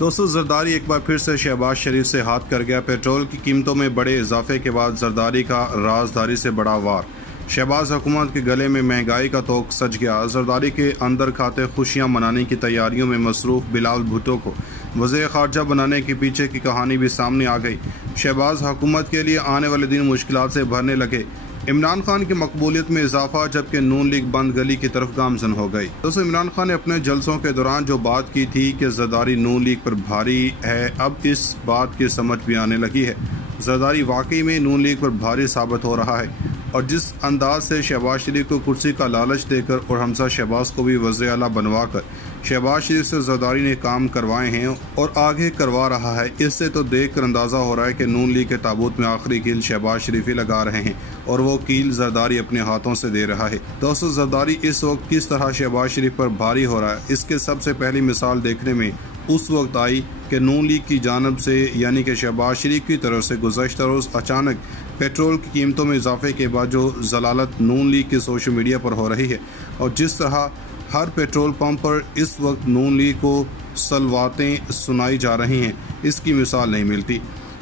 दोस्तों, जरदारी एक बार फिर से शहबाज शरीफ से हाथ कर गया। पेट्रोल की कीमतों में बड़े इजाफे के बाद जरदारी का राजदारी से बड़ा वार। शहबाज हुकूमत के गले में महंगाई का तोक सज गया। जरदारी के अंदर खाते खुशियां मनाने की तैयारियों में मसरूफ बिलावल भुट्टो को वज़ीर ख़ारजा बनाने के पीछे की कहानी भी सामने आ गई। शहबाज हुकूमत के लिए आने वाले दिन मुश्किलात से भरने लगे। इमरान खान की मकबूलियत में इजाफा, जबकि नून लीग बंद गली की तरफ गामजन हो गई। दोस्तों, इमरान खान ने अपने जलसों के दौरान जो बात की थी कि जरदारी नून लीग पर भारी है, अब इस बात की समझ भी आने लगी है। जरदारी वाकई में नून लीग पर भारी साबित हो रहा है और जिस अंदाज से शहबाज शरीफ को कुर्सी का लालच देकर और हमजा शहबाज को भी वज़ीर आला बनवाकर शहबाज शरीफ से जरदारी ने काम करवाए हैं और आगे करवा रहा है, इससे तो देखकर अंदाजा हो रहा है कि नून लीग के ताबूत में आखिरी कील शहबाज शरीफ ही लगा रहे हैं और वो कील जरदारी अपने हाथों से दे रहा है। दोस्तों, जरदारी इस वक्त किस तरह शहबाज शरीफ पर भारी हो रहा है, इसके सबसे पहली मिसाल देखने में उस वक्त आई कि नून लीग की जानब से यानी कि शहबाज शरीफ की तरफ से गुज़श्ता रोज़ अचानक पेट्रोल की कीमतों में इजाफे के बाद जो जलालत नून लीग के सोशल मीडिया पर हो रही है और जिस तरह हर पेट्रोल पंप पर इस वक्त नून लीग को सलवातें सुनाई जा रही हैं, इसकी मिसाल नहीं मिलती।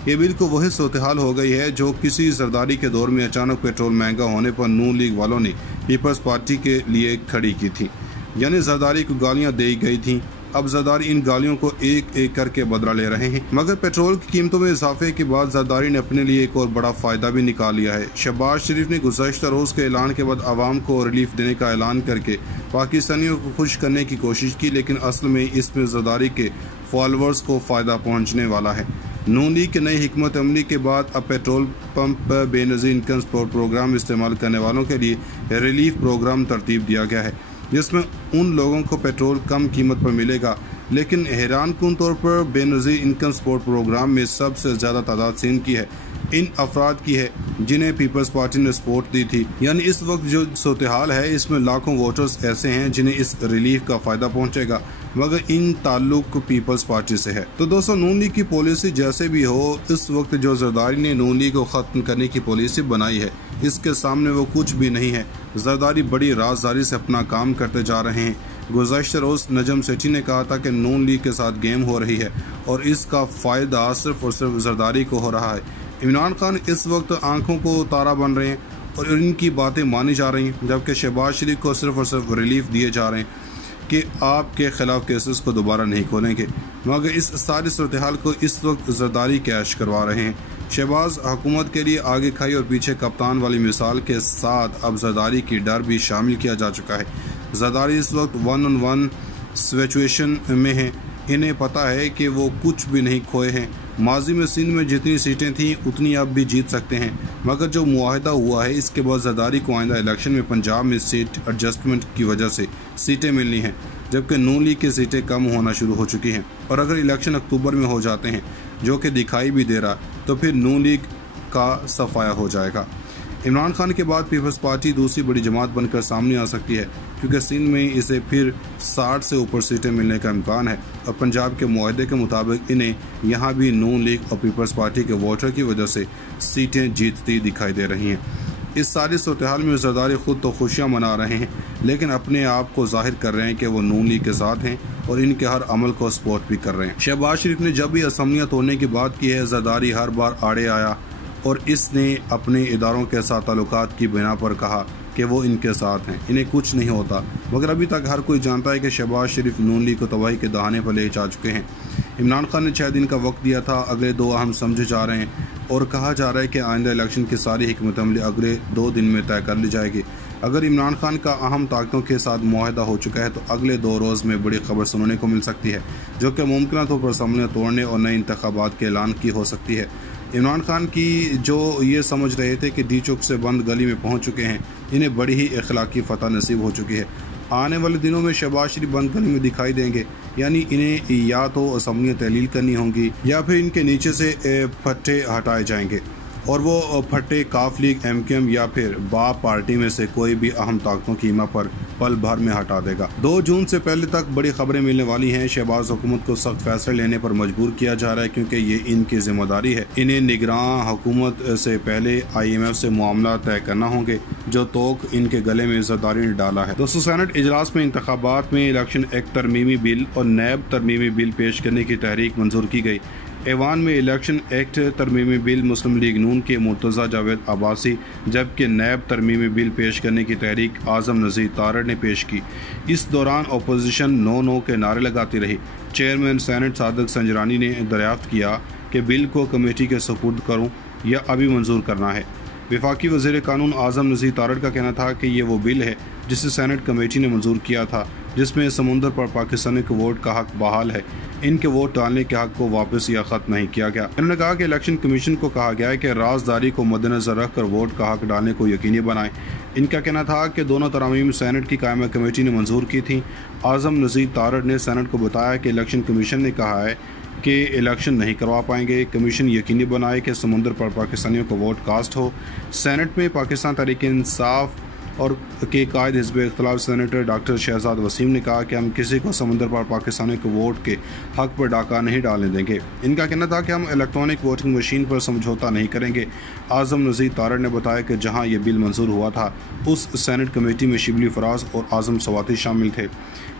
ये बिल्कुल वही सूरत-ए-हाल हो गई है जो किसी जरदारी के दौर में अचानक पेट्रोल महंगा होने पर नून लीग वालों ने पीपल्स पार्टी के लिए खड़ी की थी, यानी जरदारी को गालियां दी गई थी। अब जरदारी इन गालियों को एक एक करके बदला ले रहे हैं। मगर पेट्रोल की कीमतों में इजाफे के बाद जरदारी ने अपने लिए एक और बड़ा फायदा भी निकाल लिया है। शहबाज शरीफ ने गुज़श्ता रोज़ के ऐलान के बाद आवाम को रिलीफ देने का ऐलान करके पाकिस्तानियों को खुश करने की कोशिश की, लेकिन असल में इसमें जरदारी के फॉलोअर्स को फ़ायदा पहुँचने वाला है। नून लीग की नई हिकमत अमली के बाद अब पेट्रोल पंप पर बेनज़ीर इनकम सपोर्ट प्रोग्राम इस्तेमाल करने वालों के लिए रिलीफ प्रोग्राम तरतीब दिया गया है, जिसमें उन लोगों को पेट्रोल कम कीमत पर मिलेगा। लेकिन हैरान कुन तौर पर बेनज़ीर इनकम सपोर्ट प्रोग्राम में सबसे ज़्यादा तादाद सिंध की है, इन अफराद की है जिन्हें पीपल्स पार्टी ने सपोर्ट दी थी। यानी इस वक्त जो सूरत-ए-हाल है, इसमें लाखों वोटर्स ऐसे हैं जिन्हें इस रिलीफ का फ़ायदा पहुंचेगा, मगर इन ताल्लुक पीपल्स पार्टी से है। तो दोस्तों, नून लीग की पॉलिसी जैसे भी हो, इस वक्त जो जरदारी ने नून लीग को ख़त्म करने की पॉलिसी बनाई है, इसके सामने वो कुछ भी नहीं है। जरदारी बड़ी राजदारी से अपना काम करते जा रहे हैं। गुज़श्ता रोज़ नजम सेठी ने कहा था कि नून लीग के साथ गेम हो रही है और इसका फ़ायदा सिर्फ और सिर्फ जरदारी को हो रहा है। इमरान खान इस वक्त आंखों को तारा बन रहे हैं और इनकी बातें मानी जा रही हैं, जबकि शहबाज शरीफ को सिर्फ और सिर्फ रिलीफ दिए जा रहे हैं कि आपके खिलाफ केसेस को दोबारा नहीं खोलेंगे। मगर इस सारी सूरत-ए-हाल को इस वक्त जरदारी कैश करवा रहे हैं। शहबाज हुकूमत के लिए आगे खाई और पीछे कप्तान वाली मिसाल के साथ अब जरदारी की डर भी शामिल किया जा चुका है। जरदारी इस वक्त 1-on-1 सिचुएशन में है। इन्हें पता है कि वो कुछ भी नहीं खोए हैं। माजी में सिंध में जितनी सीटें थीं उतनी अब भी जीत सकते हैं, मगर जो मुआहदा हुआ है इसके बाद जरदारी को आइंदा इलेक्शन में पंजाब में सीट एडजस्टमेंट की वजह से सीटें मिलनी हैं, जबकि नून लीग की सीटें कम होना शुरू हो चुकी हैं। और अगर इलेक्शन अक्टूबर में हो जाते हैं, जो कि दिखाई भी दे रहा, तो फिर नून लीग का सफाया हो जाएगा। इमरान खान के बाद पीपल्स पार्टी दूसरी बड़ी जमात बनकर सामने आ सकती है, क्योंकि सिंध में इसे फिर 60 से ऊपर सीटें मिलने का इम्कान है और पंजाब के मुआहदे के मुताबिक इन्हें यहाँ भी नून लीग और पीपल्स पार्टी के वोटर की वजह से सीटें जीतती दिखाई दे रही हैं। इस सारी सूरत-ए-हाल में जरदारी खुद तो खुशियाँ मना रहे हैं, लेकिन अपने आप को जाहिर कर रहे हैं कि वो नून लीग के साथ हैं और इनके हर अमल को सपोर्ट भी कर रहे हैं। शहबाज शरीफ ने जब भी असम्बलियाँ तोड़ने की बात की है, जरदारी हर बार आड़े आया और इसने अपने इदारों के साथ ताल्लुकात की बिना पर कहा कि वो इनके साथ हैं, इन्हें कुछ नहीं होता। मगर अभी तक हर कोई जानता है कि शहबाज शरीफ नून लीग को तबाही के दहाने पर ले जा चुके हैं। इमरान खान ने 6 दिन का वक्त दिया था, अगले 2 अहम समझे जा रहे हैं और कहा जा रहा है कि आइंदा इलेक्शन की सारी हिकमत अमली अगले 2 दिन में तय कर ली जाएगी। अगर इमरान खान का अहम ताकतों के साथ मुआहदा हो चुका है तो अगले 2 रोज़ में बड़ी खबर सुनने को मिल सकती है, जो कि मुमकिन तौर पर असम्बलियाँ तोड़ने और नए इंतखाबात के ऐलान की हो सकती है। इमरान खान की जो ये समझ रहे थे कि डी चौक से बंद गली में पहुंच चुके हैं, इन्हें बड़ी ही इखलाकी फतह नसीब हो चुकी है। आने वाले दिनों में शहबाज शरीफ बंद गली में दिखाई देंगे, यानी इन्हें या तो असम्बलियाँ तहलील करनी होंगी या फिर इनके नीचे से फट्टे हटाए जाएंगे और वो फटे काफ लीग, MQM या फिर बाप पार्टी में से कोई भी अहम ताकतों की ईमा पर पल भर में हटा देगा। 2 जून से पहले तक बड़ी खबरें मिलने वाली हैं। शहबाज हुकूमत को सख्त फैसले लेने पर मजबूर किया जा रहा है क्योंकि ये इनकी जिम्मेदारी है। इन्हें निगरान हुकूमत से पहले IMF से मामला तय करना होंगे जो तोक इनके गले में जरदारी ने डाला है। दोस्तों, सेनेट इजलास में इंतखाबात में इलेक्शन एक्ट तरमीमी बिल और नैब तरमीमी बिल पेश करने की तहरीक मंजूर की गई। ऐवान में इलेक्शन एक्ट तरमीमी बिल मुस्लिम लीग नून के मुर्तज़ा जावेद अब्बासी, जबकि नैब तरमीमी बिल पेश करने की तहरीक आज़म नज़ीर तारड़ ने पेश की। इस दौरान अपोजिशन नो नो के नारे लगाती रही। चेयरमैन सेनेट सादिक संजरानी ने दरियाफ्त किया कि बिल को कमेटी के सुपुर्द करूँ या अभी मंजूर करना है। वफाकी वज़ीर कानून आज़म नज़ीर तारड़ का कहना था कि ये वो बिल है जिसे सेनेट कमेटी ने मंजूर किया था, जिसमें समुंदर पर पाकिस्तानी के वोट का हक बहाल है। इनके वोट डालने के हक को वापस या ख़त्म नहीं किया गया। उन्होंने कहा कि इलेक्शन कमीशन को कहा गया है कि राजदारी को मद्देनजर रखकर वोट का हक डालने को यकीनी बनाएं। इनका कहना था कि दोनों तरामीम सेनेट की कायमा कमेटी ने मंजूर की थी। आज़म नज़ीर तारड़ ने सेनेट को बताया कि इलेक्शन कमीशन ने कहा है कि इलेक्शन नहीं करवा पाएंगे। कमीशन यकीनी बनाए कि समुंदर पर पाकिस्तानियों को वोट कास्ट हो। सेनेट में पाकिस्तान तहरीक इंसाफ और के कायद हिज़्ब इख्तिलाफ सेनेटर डॉक्टर शहजाद वसीम ने कहा कि हम किसी को समुंदर पर पाकिस्तानियों के वोट के हक पर डाका नहीं डालने देंगे। इनका कहना था कि हम इलेक्ट्रॉनिक वोटिंग मशीन पर समझौता नहीं करेंगे। आज़म नज़ीर तारड़ ने बताया कि जहां ये बिल मंजूर हुआ था उस सेनेट कमेटी में शिबली फराज और आज़म सवाती शामिल थे।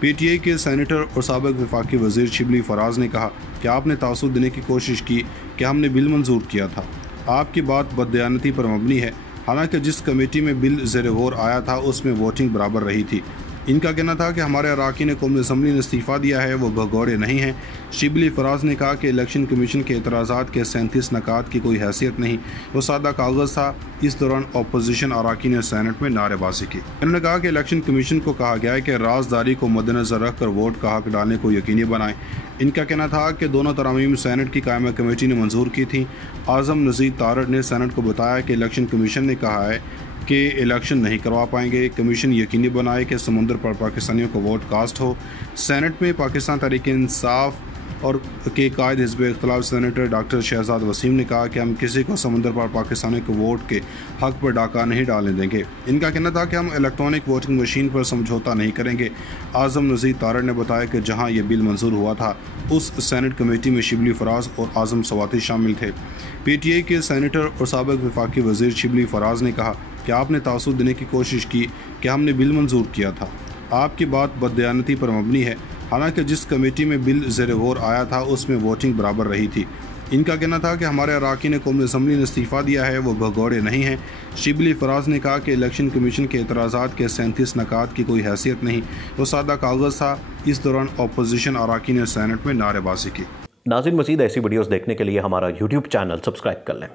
PTI के सेनेटर और साबिक वफाकी वज़ीर शिबली फराज ने कहा कि आपने तासुब देने की कोशिश की कि हमने बिल मंजूर किया था। आपकी बात बददयानती पर मबनी है। हालांकि जिस कमेटी में बिल ज़ेर गौर आया था उसमें वोटिंग बराबर रही थी। इनका कहना था कि हमारे अराकीन कौमी असम्बली ने इस्तीफ़ा दिया है, वो भगौड़े नहीं हैं। शिबली फराज ने कहा कि इलेक्शन कमीशन के एतराज़ात के 37 नकात की कोई हैसियत नहीं, वो सादा कागज़ था। इस दौरान अपोजिशन अराकीन ने सेनेट में नारेबाजी की। उन्होंने कहा कि इलेक्शन कमीशन को कहा गया है कि राजदारी को मद्देनजर रखकर वोट का हक डालने को यकीनी बनाएं। इनका कहना था कि दोनों तरामीम सेनेट की कायमा कमेटी ने मंजूर की थी। आज़म नज़ीर तारड़ ने सेनेट को बताया कि इलेक्शन कमीशन ने कहा है कि इलेक्शन नहीं करवा पाएंगे। कमीशन यकीनी बनाए कि समुंदर पर पाकिस्तानियों को वोट कास्ट हो। सेनेट में पाकिस्तान तहरीक इंसाफ और के कायद हिज़्ब इख्तिलाफ सेनेटर डॉक्टर शहजाद वसीम ने कहा कि हम किसी को समुंदर पर पाकिस्तानियों के वोट के हक पर डाका नहीं डालने देंगे। इनका कहना था कि हम इलेक्ट्रॉनिक वोटिंग मशीन पर समझौता नहीं करेंगे। आज़म नज़ीर तारड़ ने बताया कि जहां ये बिल मंजूर हुआ था उस सेनेट कमेटी में शिबली फराज और आज़म सवाती शामिल थे। PTI के सेनेटर और साबिक वफाकी वज़ीर शिबली फराज ने कहा कि आपने तासुब देने की कोशिश की कि हमने बिल मंजूर किया था। आपकी बात बददयानती पर मबनी है। हालांकि जिस कमेटी में बिल ज़ेर गौर आया था उसमें वोटिंग बराबर रही थी। इनका कहना था कि हमारे अराकीन कौमी असम्बली ने इस्तीफ़ा दिया है, वो भगौड़े नहीं हैं। शिबली फराज ने कहा कि इलेक्शन कमीशन के एतराज़ात के 37 नकात की कोई हैसियत नहीं, वो सादा कागज़ था। इस दौरान अपोजिशन अराकीन ने सेनेट में नारेबाजी की। नाज़रीन, मज़ीद ऐसी वीडियोज़ देखने के लिए हमारा YouTube चैनल सब्सक्राइब कर लें।